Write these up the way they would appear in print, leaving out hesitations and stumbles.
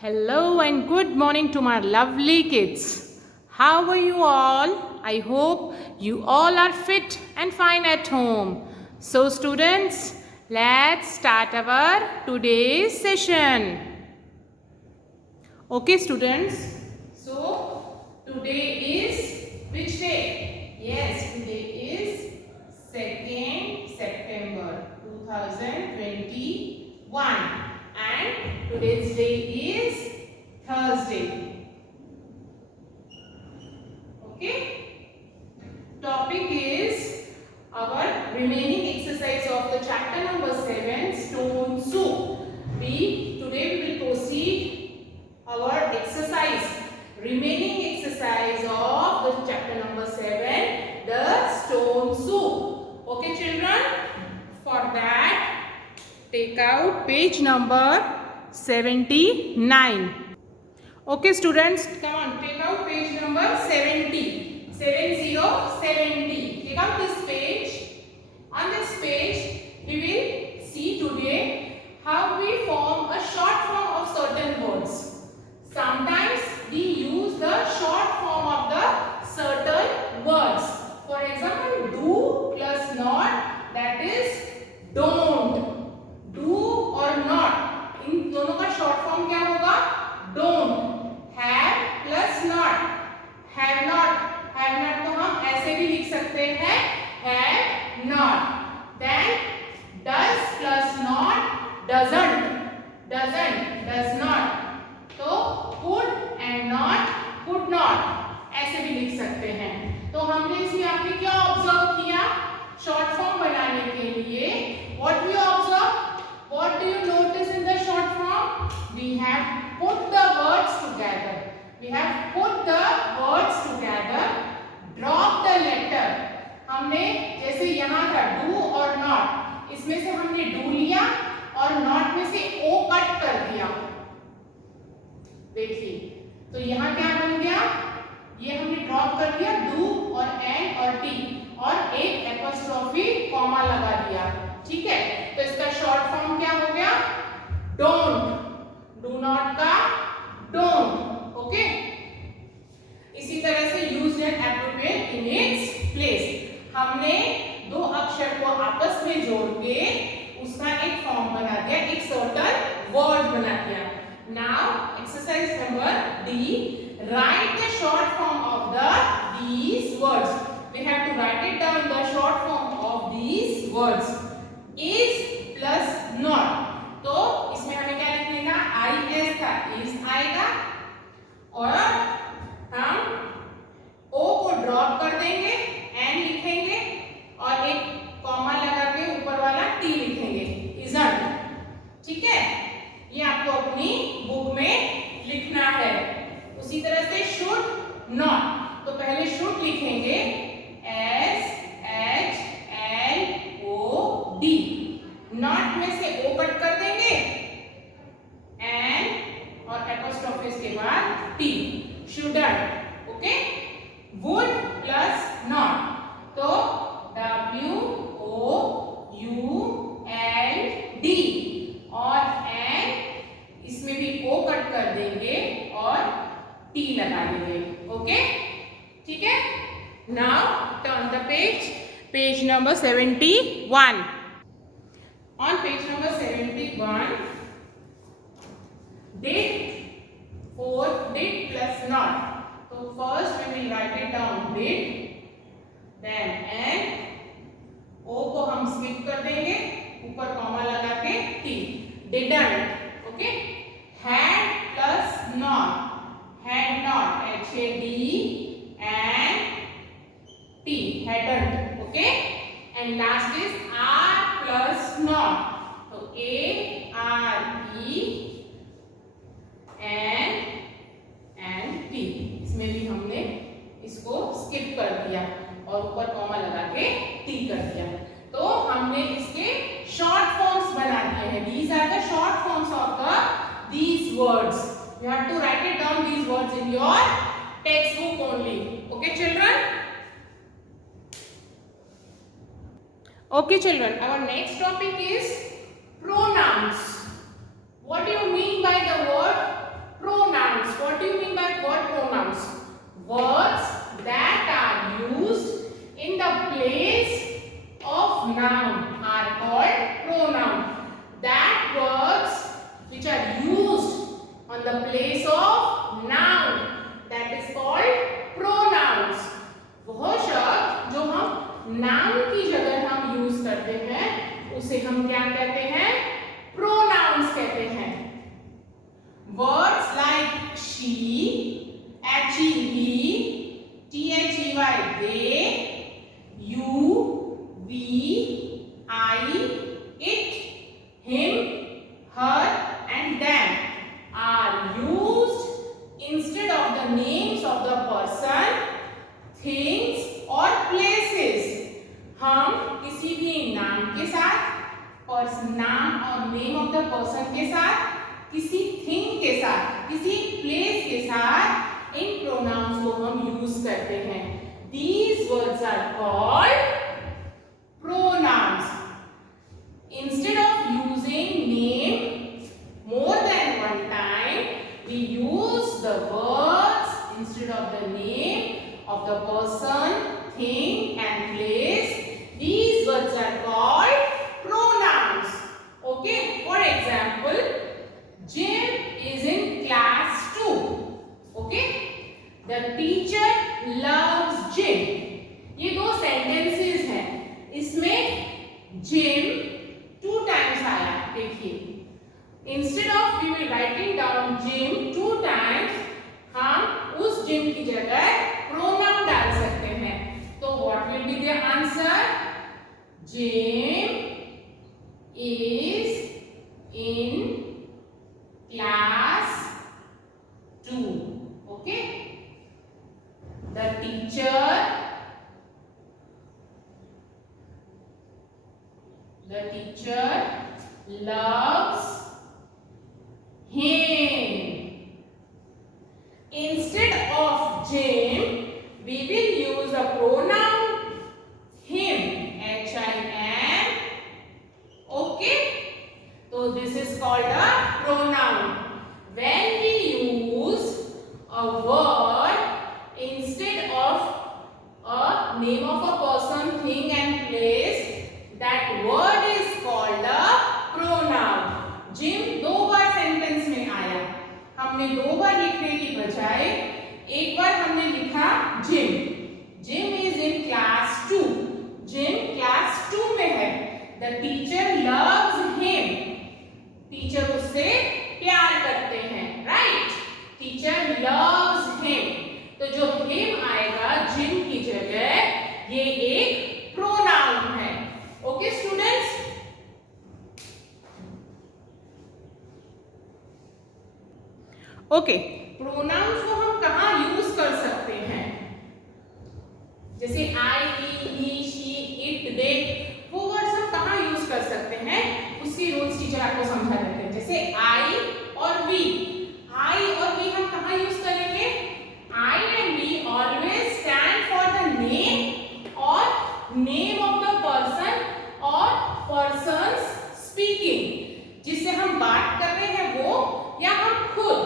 Hello and good morning to my lovely kids. How are you all? I hope you all are fit and fine at home. So students, let's start our today's session. Okay students, so today is which day? Yes, today is 2nd September 2021. And today's day is Thursday. Okay. Topic is our remaining exercise of the chapter number 7, Stone Soup. Today we will proceed our exercise, remaining exercise of the chapter number 7, the Stone Soup. Okay children. For that, take out page number 79. Okay students, come on, take out page number 70. 70. Take out this page. On this page, we will see today how we form a short form of certain words. Sometimes we use the short form of the certain words. For example, do plus not, that is don't. Do और not, इन दोनों का short form क्या होगा? Don't. Have plus not, have not तो हम ऐसे भी लिख सकते हैं, have not. Then does plus not, doesn't, does not. तो could and not, could not ऐसे भी लिख सकते हैं. तो हमने इसमें आपने क्या ऑब्जर्व किया? शॉर्ट फॉर्म बनाने के लिए what we observe? What do you notice in the short form? We have put the words together. Drop the letter. हमने जैसे यहाँ था do और not, इसमें से हमने do लिया और not में से o कट कर दिया. देखिए, तो यहाँ क्या बन गया? ये हमने ड्रॉप कर दिया do और n और t और एक एपोस्ट्रोफी कॉमा लगा दिया. ठीक है, तो इसका शॉर्ट फॉर्म क्या हो गया? डोंट. डू नॉट का डोंट. ओके, इसी तरह से used and appropriate in its place. हमने दो अक्षर को आपस में जोड़ के उसका एक फॉर्म बना दिया, एक सर्टन वर्ड बना दिया. Now exercise number D, right the short form of the these words. We have to write it down, the short form of these words. Is plus not. तो इसमें हमें क्या लिखने का? is था, is आएगा और हम o को ड्रॉप कर देंगे, n लिखेंगे और एक कॉमा लगा के ऊपर वाला t लिखेंगे, isn't. ठीक है, ये आपको अपनी बुक में लिखना है. उसी तरह से should not, तो पहले should लिखेंगे S H L O D. Not में से ओ कट कर देंगे, एन और एपोस्ट्रोफिस के बाद T. Shouldn't. Okay, would plus not, तो W O U L D और एन इसमें भी ओ कट कर देंगे और टी लगा देंगे. ओके, ठीक है. Now turn the page number 71. On page number 71, did plus not. So first we will write it down, did, then n, o को हम skip कर देंगे, ऊपर कॉमा लगा के t. Didn't. Okay. Had plus not, had not, H-A-D and t, hadn't. Okay. And last is r plus not, तो A R E and T. इसमें भी हमने इसको स्किप कर दिया और ऊपर कॉमा लगा के T कर दिया. तो हमने इसके शॉर्ट फॉर्म्स बना दिए हैं. These are the short forms of these words. You have to write it down, these words, in your textbook only. Okay children? Okay children, our next topic is pronouns. What do you mean by the word on the place of noun, that is called pronouns. वह शब्द जो हम नाउन की जगह हम यूज करते हैं उसे हम क्या कहते हैं? प्रोनाउंस कहते हैं. Words like she, he, he, they, you, we, I, it, him, her and them are used instead of the names of the person, things or places. हम किसी भी नाम के साथ, नाम और नेम ऑफ द पर्सन के साथ, किसी थिंग के साथ, किसी प्लेस के साथ इन प्रोनाउंस को हम यूज करते हैं. These words are called pronouns. Instead of using name more than one time, we use the words instead of the name of the person, thing and place. These words are called pronouns. Okay, for example, Jim is in class 2. Okay, the teacher loves Jim. ये दो sentences हैं. इसमें Jim 2 times आया. देखिए, instead of we will writing down Jim 2 times, हम उस Jim की जगह pronoun डाल सकते हैं. तो what will be the answer? Jim is in class 2. Okay, the teacher loves him. Instead of Jim, we will use the pronoun him, him. Okay, so this is called a pronoun. When we use a word instead of a name of a person, thing and place, that word is called a pronoun. Jim 2 बार सेंटेंस में आया. हमने 2 बार लिखने की बजाय एक बार हमने लिखा Jim. Jim is in class 2. Jim class 2 में है. The teacher loves him. Teacher उससे प्यार करते हैं. Right? Teacher loves him. तो जो him आएगा Jim की जगह, ये एक pronoun है. Okay students? Okay, pronouns को हम कहाँ यूज कर सकते हैं? जैसे I, he, she, it, they, वो वर्ड्स हम कहाँ यूज कर सकते हैं? उसकी रूल्स टीचर आपको समझा देते हैं. जैसे I और we, I और we हम कहाँ यूज करेंगे? I and we always stand for the name or name of the person or persons speaking. जिससे हम बात कर रहे हैं वो या हम खुद,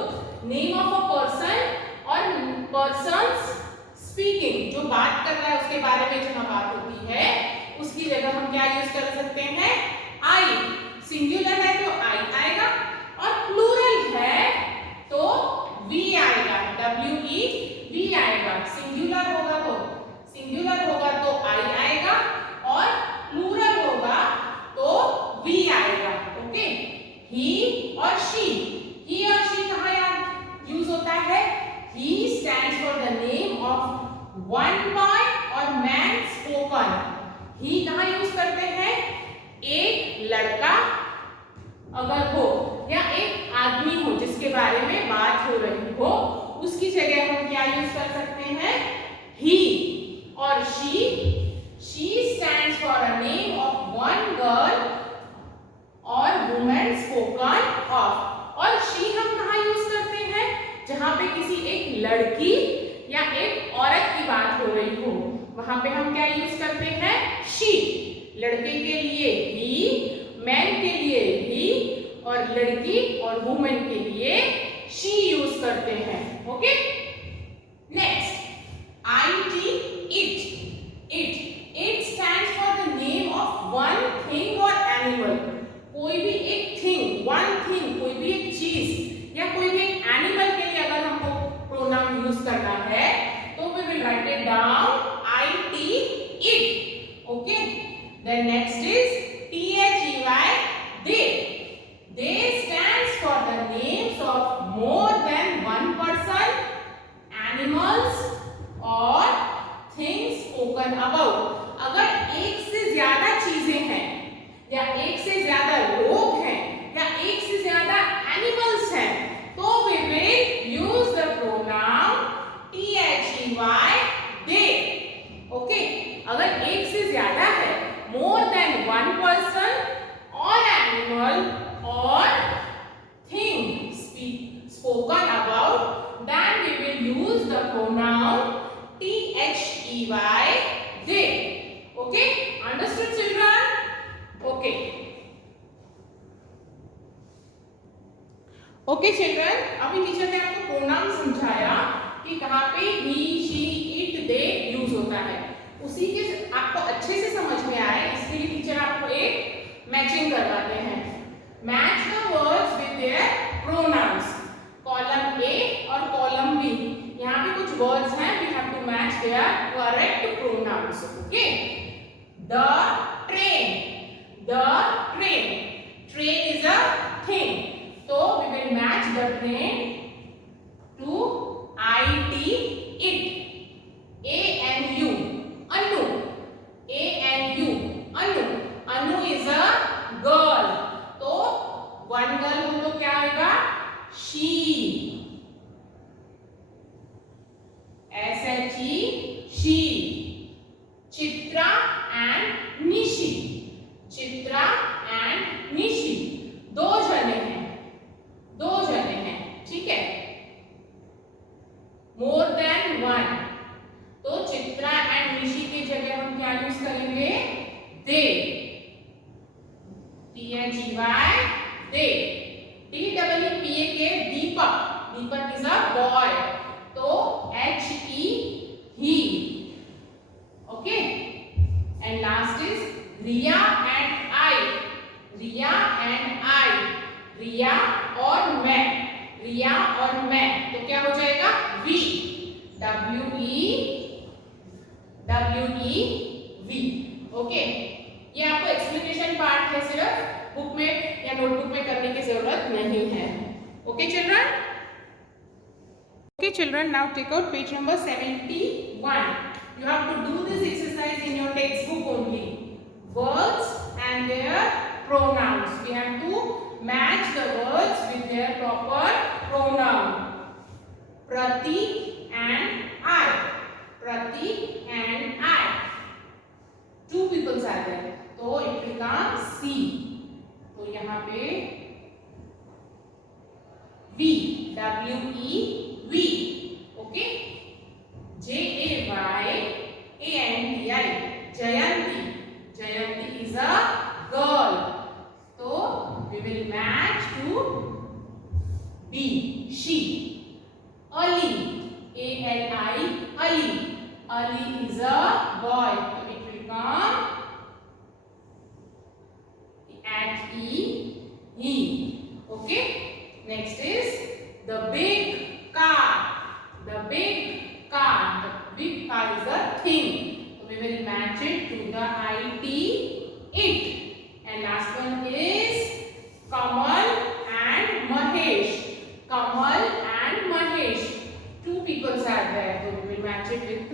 name of a person और persons speaking, जो बात कर रहा है उसके बारे में जहाँ बात होती है उसकी जगह हम क्या यूज कर सकते हैं? I. सिंगुलर है तो I आएगा और प्लूरल है तो we आएगा. WE we आएगा. सिंगुलर होगा तो I आएगा और प्लूरल होगा तो we आएगा. ओके, he और she कहाँ यूज होता है? He stands for the name of one boy or man spoken. He कहाँ यूज करते हैं? एक लड़का अगर हो या एक आदमी हो जिसके बारे में बात हो रही हो, उसकी जगह हम क्या यूज कर सकते हैं? He और she stands for a name of one girl or woman spoken of. और she हम कहाँ यूज करते हैं? जहाँ पे किसी एक लड़की या एक औरत की बात हो रही हो, वहां पे हम क्या यूज करते हैं? she. लड़के के लिए he, मैन के लिए he और लड़की और वुमेन के लिए she यूज करते हैं. Okay, next it stands for the name of one thing or animal. कोई भी एक thing, one thing, कोई भी एक चीज या कोई भी एक एनिमल्स और थिंग्स स्पोकन अबाउट। अगर एक से ज्यादा चीजें हैं या एक से ज्यादा लोग हैं या एक से ज्यादा एनिमल्स हैं तो we will use the pronoun they। Okay, अगर एक से ज्यादा है, मोर देन वन पर्सन और एनिमल और thing spoken about, then we will use the pronoun they। okay, understood children? okay children, अभी टीचर ने आपको प्रोनाउन समझाया कि कहाँ पे ही, शी, इट, दे यूज होता है। उसी के आपको अच्छे से समझ में आए इसलिए टीचर आपको एक मैचिंग करवाते हैं। Match the words with their pronouns, column A और कॉलम बी। यहाँ पे कुछ वर्ड्स हैं, we have to match their correct pronouns. Okay, the train, train is a thing, so we will match the train to it, it, anu, anu, anu is a girl, तो one girl हो तो क्या आएगा, she, she, Chitra and निशी, दो जने हैं, ठीक है। मोर देन वन, तो चित्रा एंड निशी की जगह हम क्या यूज करेंगे, दे, दे। DEEPA के दीपक इज अ बॉय, तो HE, he. Okay, and last is Riya and I, Riya और मैं, तो क्या हो जाएगा, वी, WE, ओके। ये आपको एक्सप्लेनेशन पार्ट है, सिर्फ बुक में या नोटबुक में करने की जरूरत नहीं है। Okay children, now take out page number 71। You have to do this exercise in your textbook only. Words and their pronouns. We have to match the words with their proper pronoun. Pratik and I. Two people are there, so it becomes C. तो यहाँ पे V, WE, okay. JAYANTI, Jayanti is a girl, so we will match to B, she. Ali, Ali is a boy, so it will come at he. Okay, next is the big car. The big car is a thing, so we will match it to the it. And last one is Kamal and Mahesh. Two people are there, so we will match it with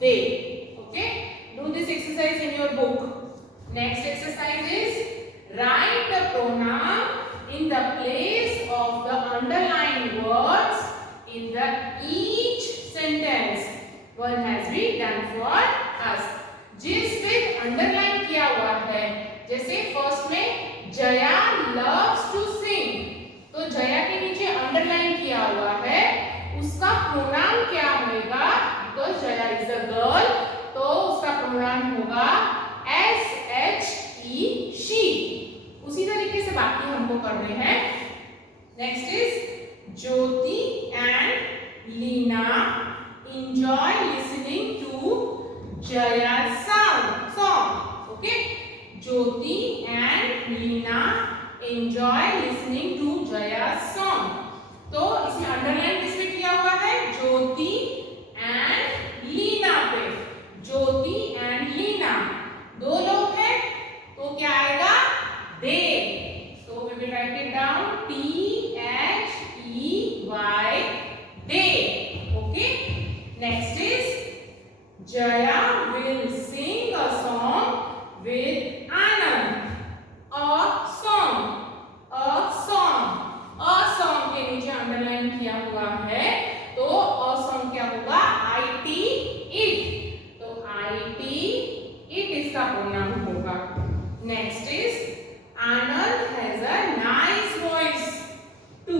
they. Okay, do this exercise in your book. Next exercise is write the pronoun in the place of the underlined words in the each sentence. One has been done for us. जिस पे अंडरलाइन किया हुआ है, जैसे फर्स्ट में Jaya loves to sing, तो जया के नीचे अंडरलाइन किया हुआ है, उसका प्रोनाउन क्या होगा, बिकॉज जया इज अ गर्ल, तो उसका प्रोनाउन होगा SHE, she। उसी तरीके से बाकी हमको करने हैं। Next is Jyoti and Leena enjoy listening to Jaya's song. Okay, Jyoti and Leena enjoy listening to Jaya's song. तो इसमें अंडरलाइन किस पे किया हुआ है, ज्योति एंड लीना पे। ज्योति एंड लीना दो लोग हैं, तो क्या आएगा, दे। तो we will write it down, THEY, they। Underline किया हुआ है तो अ साउंड क्या होगा IT इट। तो IT इट इसका प्रोनाउन होगा। Next is Anand has a nice voice too.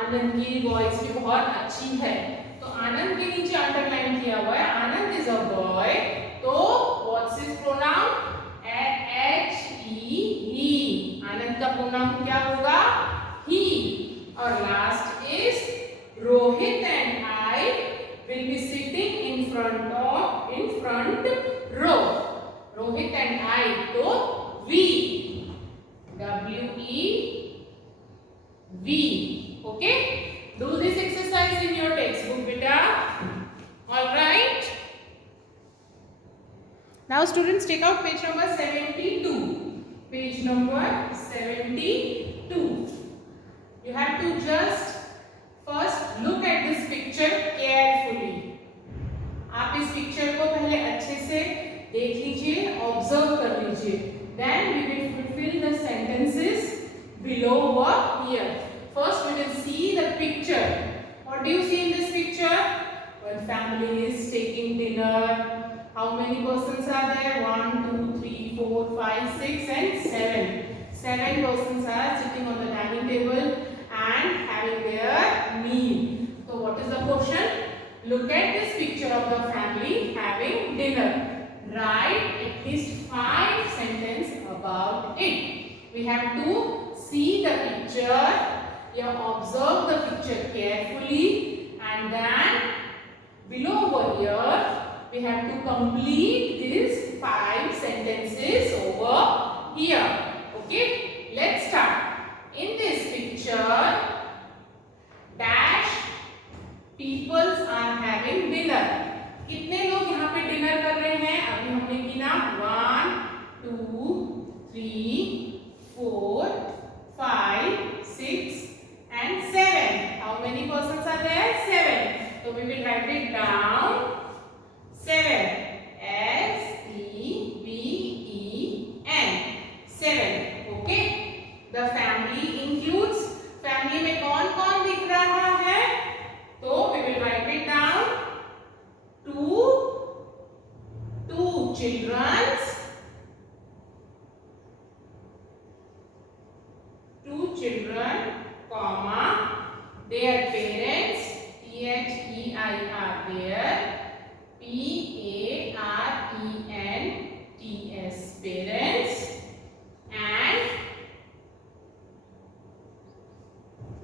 Anand की वॉइस भी बहुत अच्छी है। तो आनंद के नीचे अंडरलाइन किया हुआ है आनंद इज अ बॉय। तो what's his pronoun he। Anand का प्रोनाउन क्या होगा he। और last is Rohit and I will be sitting in front row. Rohit and I तो we WE we। okay, do this exercise in your textbook beta। all right, now students take out page number 72। page number 72, you have to just first look at this picture carefully। आप इस पिक्चर को पहले अच्छे से देख लीजिए, ऑब्जर्व कर लीजिए। then we will fulfill the sentences below or here। first we will see the picture। what do you see in this picture? one family is taking dinner। how many persons are there? 1 2 3 4 5 6 and 7। 7 persons are sitting on the dining table and having their meal। so what is the question? look at this picture of the family having dinner। write at least 5 sentences about it। we have to see the picture, you observe the picture carefully, and then below over here we have to complete these 5 sentences over here। okay, let's start। in this picture dash peoples are having dinner। कितने लोग यहाँ पे डिनर कर रहे हैं? अभी हमने गिना 1 2 3 4 5 6 and 7। how many persons are there? 7। so we will write it down 7 SEVEN 7। okay, the family includes, family में कौन कौन दिख रहा है? तो we will write it down two children comma their parents THEIR their PARENTS parents and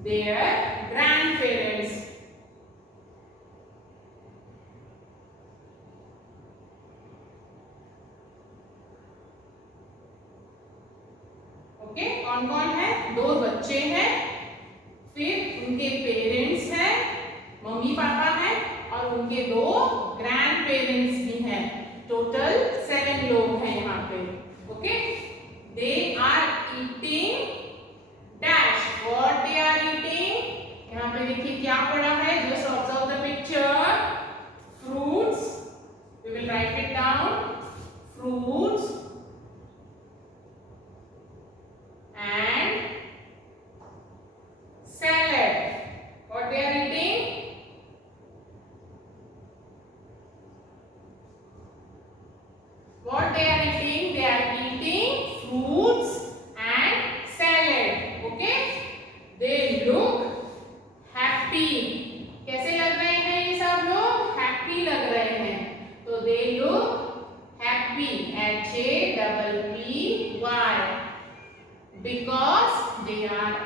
their grandparents। Okay, कौन कौन है? 2 बच्चे हैं, फिर उनके पेरेंट्स हैं, मम्मी पापा हैं और उनके 2 ग्रैंड पेरेंट्स भी हैं। टोटल 7 लोग हैं यहाँ पे। Okay, they are eating dash. What they are eating? यहाँ पे देखिए क्या पड़ा है, just observe the picture. Fruits, we will write it down, fruits and salad। what they are eating? what they are eating? they are eating fruits and salad। okay, they look happy। कैसे लग रहे हैं ये सब लोग? हैप्पी लग रहे हैं। तो they look happy HAPPY because they are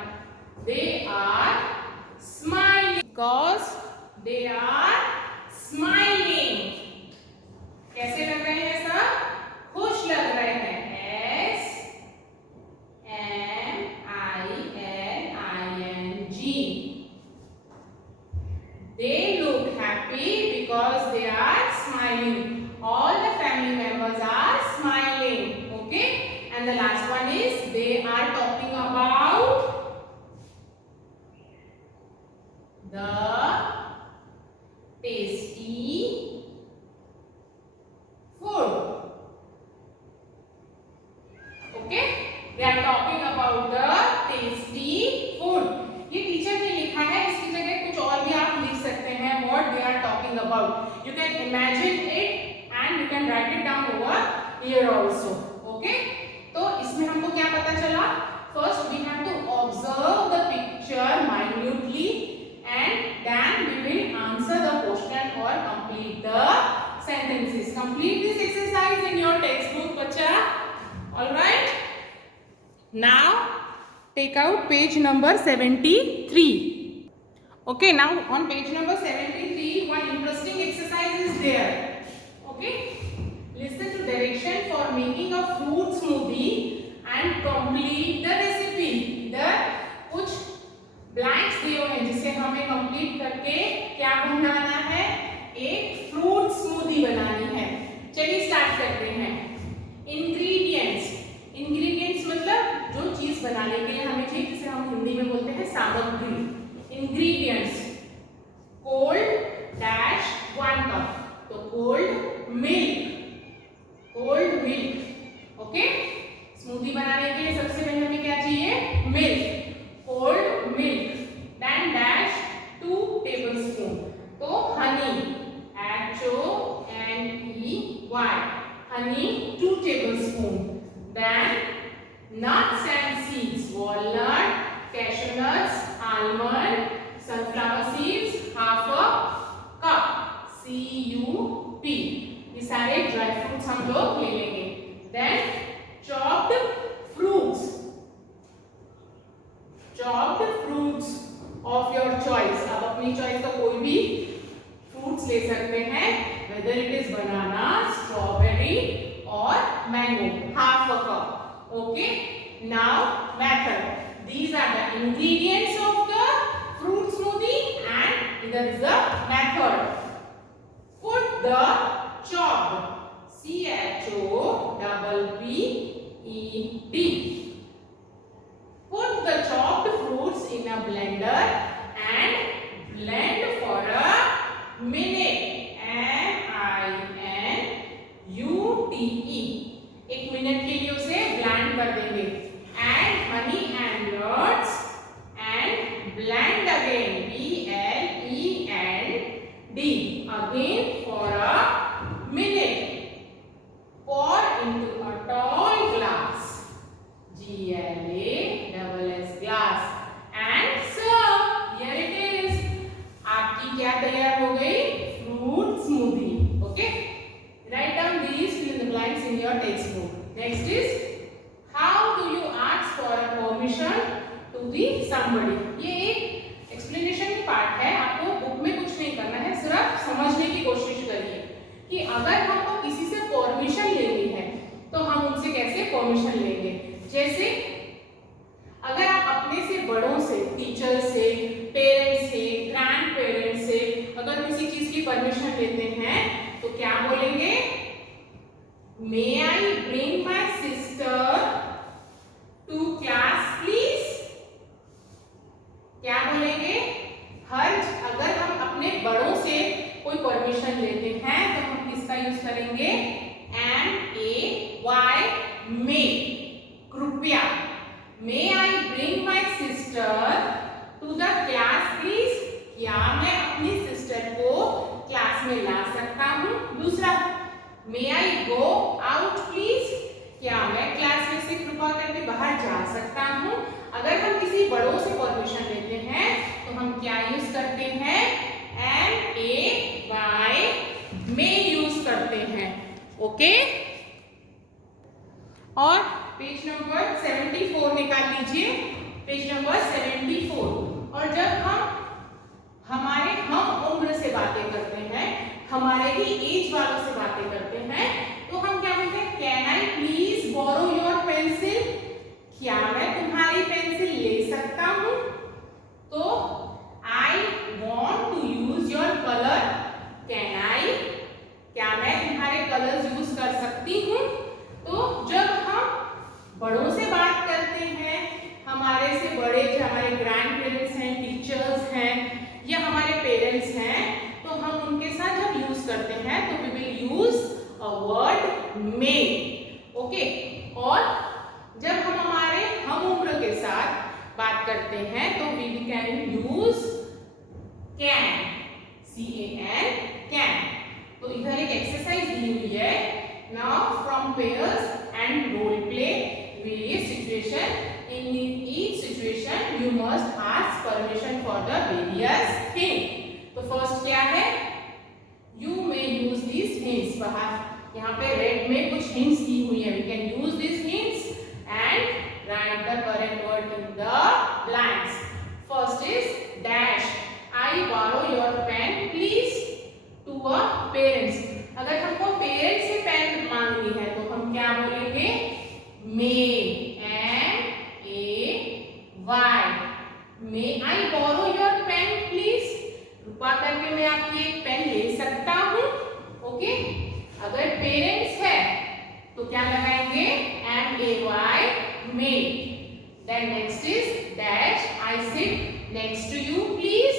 smiling। because they are smiling। कैसे लग रहे हैं सब? खुश लग रहे हैं। SMILING। they look happy because they are smiling। all the family members are smiling। okay, and the last one is they are talking about the tasty food। okay, they are talking about the tasty food। ये टीचर ने लिखा है, इसकी about. You can imagine it and you can write it down over here also. Okay? तो इसमें हमको क्या पता चला? First we have to observe the picture minutely and then we will answer the question or complete the sentences. Complete this exercise in your textbook, bacha. All right? Now take out page number 73. Okay, now on page number 73 one interesting exercise is there. Okay, listen to direction for making a fruit smoothie and complete the recipe. इधर कुछ ब्लैंक्स दिए हुए हैं जिसे हमें कंप्लीट करके क्या बनाना है, एक फ्रूट स्मूदी बनानी है. चलिए स्टार्ट करते हैं. इंग्रेडिएंट्स, इंग्रेडिएंट्स मतलब जो चीज बनाने के लिए हमें चाहिए, जिसे हम हिंदी में बोलते हैं सामग्री. इंग्रेडिएंट्स कोल्ड डैश 1 कप, तो cold milk, cold milk. Okay, smoothie बनाने के लिए सबसे पहले हमें क्या चाहिए, milk, cold milk. Then dash 2 tablespoon, तो honey, HONEY, honey 2 tablespoon. Then nuts and seeds, walnut, cashew nuts, almond, sunflower seeds, half a cup, CUP. ये सारे ड्राई फ्रूट्स हम लोग ले लेंगे. Then chopped fruits, chopped fruits of your choice. अब अपनी चॉइस का कोई भी फ्रूट्स ले सकते हैं, whether it is banana, strawberry or mango, half a cup. Okay, now method. These are the ingredients of the fruit smoothie and there is the method. Put the chopped, CHOPPED, put the chopped fruits in a blender and blend for a minute. MINUTE, 1 मिनट के लिए उसे ब्लेंड कर देंगे. And honey and nuts and blend again, BLEND, again for a minute. pour into a tall glass, GLASS glass, and serve. Here it is. आपकी क्या तैयार हो गई, fruit smoothie. Okay, write down these fill in the blanks in your textbook. Next is how do you ask for a permission to the somebody. ये एक एक्सप्लेनेशन की पार्ट है, आपको बुक में कुछ नहीं करना है, सिर्फ समझने की कोशिश करिए कि अगर हमको किसी से परमिशन लेनी है तो हम उनसे कैसे परमिशन लेंगे. जैसे अगर आप अपने से बड़ों से, टीचर से, पेरेंट्स से, ग्रैंड पेरेंट्स से अगर किसी चीज की परमिशन लेते हैं तो क्या बोलेंगे, may I bring my sister to class please. क्या बोलेंगे, अगर हम अपने बड़ों से कोई परमिशन लेते हैं तो हम किसका यूज करेंगे, MAY, मे, कृपया. May I bring my sister to the class please, क्या मैं अपनी सिस्टर को क्लास में ला सकता हूँ. दूसरा, मे आई गो आउट प्लीज, क्या मैं क्लास में से कृपा करके बाहर जा सकता हूँ. अगर हम किसी बड़ों से परमिशन लेते हैं तो हम क्या यूज करते हैं, MAY, मे यूज करते हैं. ओके, और पेज नंबर 74 निकाल लीजिए, पेज नंबर 74. और जब हम हमारे हम उम्र से बातें करते हैं, हमारे ही एज वालों से बातें करते हैं, तो हम क्या बोलते हैं, can I please borrow your pencil, क्या मैं तुम्हारी पेंसिल ले सकता हूं. तो I want to use your colour, can I, क्या मैं तुम्हारे कलर्स यूज कर सकती हूँ. तो जब हम बड़ों से बात करते हैं, हमारे से बड़े जो हमारे ग्रैंड पेरेंट्स हैं, टीचर्स हैं या हमारे पेरेंट्स हैं, तो हम उनके साथ जब यूज करते हैं तो we will use a word may. Okay, और जब हम हमारे हम उम्र के साथ बात करते हैं तो we can use can, CAN, can. तो इधर एक एक्सरसाइज दी हुई है. Now from pairs and role play various situation. In each situation you must ask permission for the various thing. तो first क्या है? You may use these hints. यहाँ पे रेड में कुछ hints दी हुई है. We can use these hints and write the correct word in the blanks. First is dash. I borrow your pen please to a parents. अगर हमको पेरेंट्स से पेन मांगनी है तो हम क्या बोलेंगे? May. M-A-Y. May I borrow your pen please? कृपा करके मैं आपकी एक पेन ले सकता हूँ. ओके. अगर पेरेंट्स है तो क्या लगाएंगे? M-A-Y. May. Then next is dash. I sit next to you please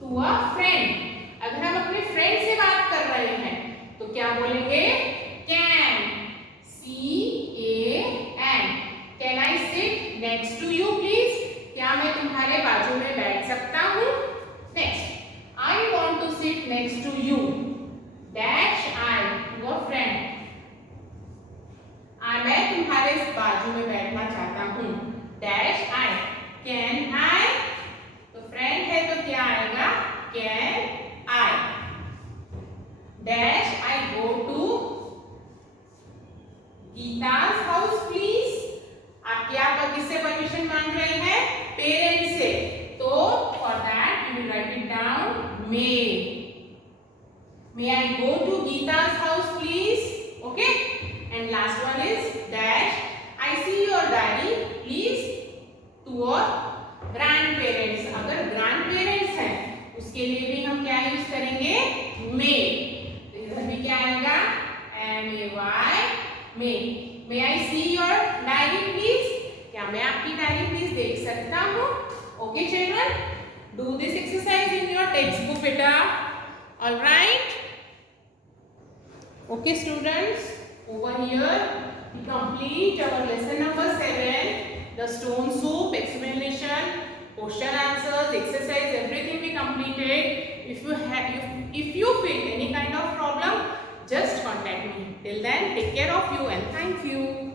to a friend. अगर हम अपने फ्रेंड से बात कर रहे हैं तो क्या बोलेंगे? Can. C-A-N. Can I sit next to you please? क्या मैं तुम्हारे बाजू में बैठ सकता हूँ? Next. I want to sit next to you. Dash I to a friend. मैं तुम्हारे बाजू में बैठना चाहता हूँ. Dash I. Can I? तो फ्रेंड है तो क्या आएगा? Can I. Dash I go to Geeta's house please. आप क्या किससे परमिशन मांग रहे हैं? पेरेंट्स से. तो for that we will write it down. May. May I go to Geeta's house please? Okay. And last one is dash. I see your diary please to a grandparents. अगर grandparents हैं उसके लिए भी हम क्या यूज करेंगे? May. तो इधर भी क्या आएगा? M-A-Y. May. May I see your diary please? क्या मैं आपकी डायरी प्लीज देख सकता हूँ? Okay children, do this exercise in your textbook beta. All right. Okay students, over here we complete our lesson number 7, the stone soup explanation, question answers, exercise, everything we completed. If you feel any kind of problem, just contact me. Till then, take care of you and thank you.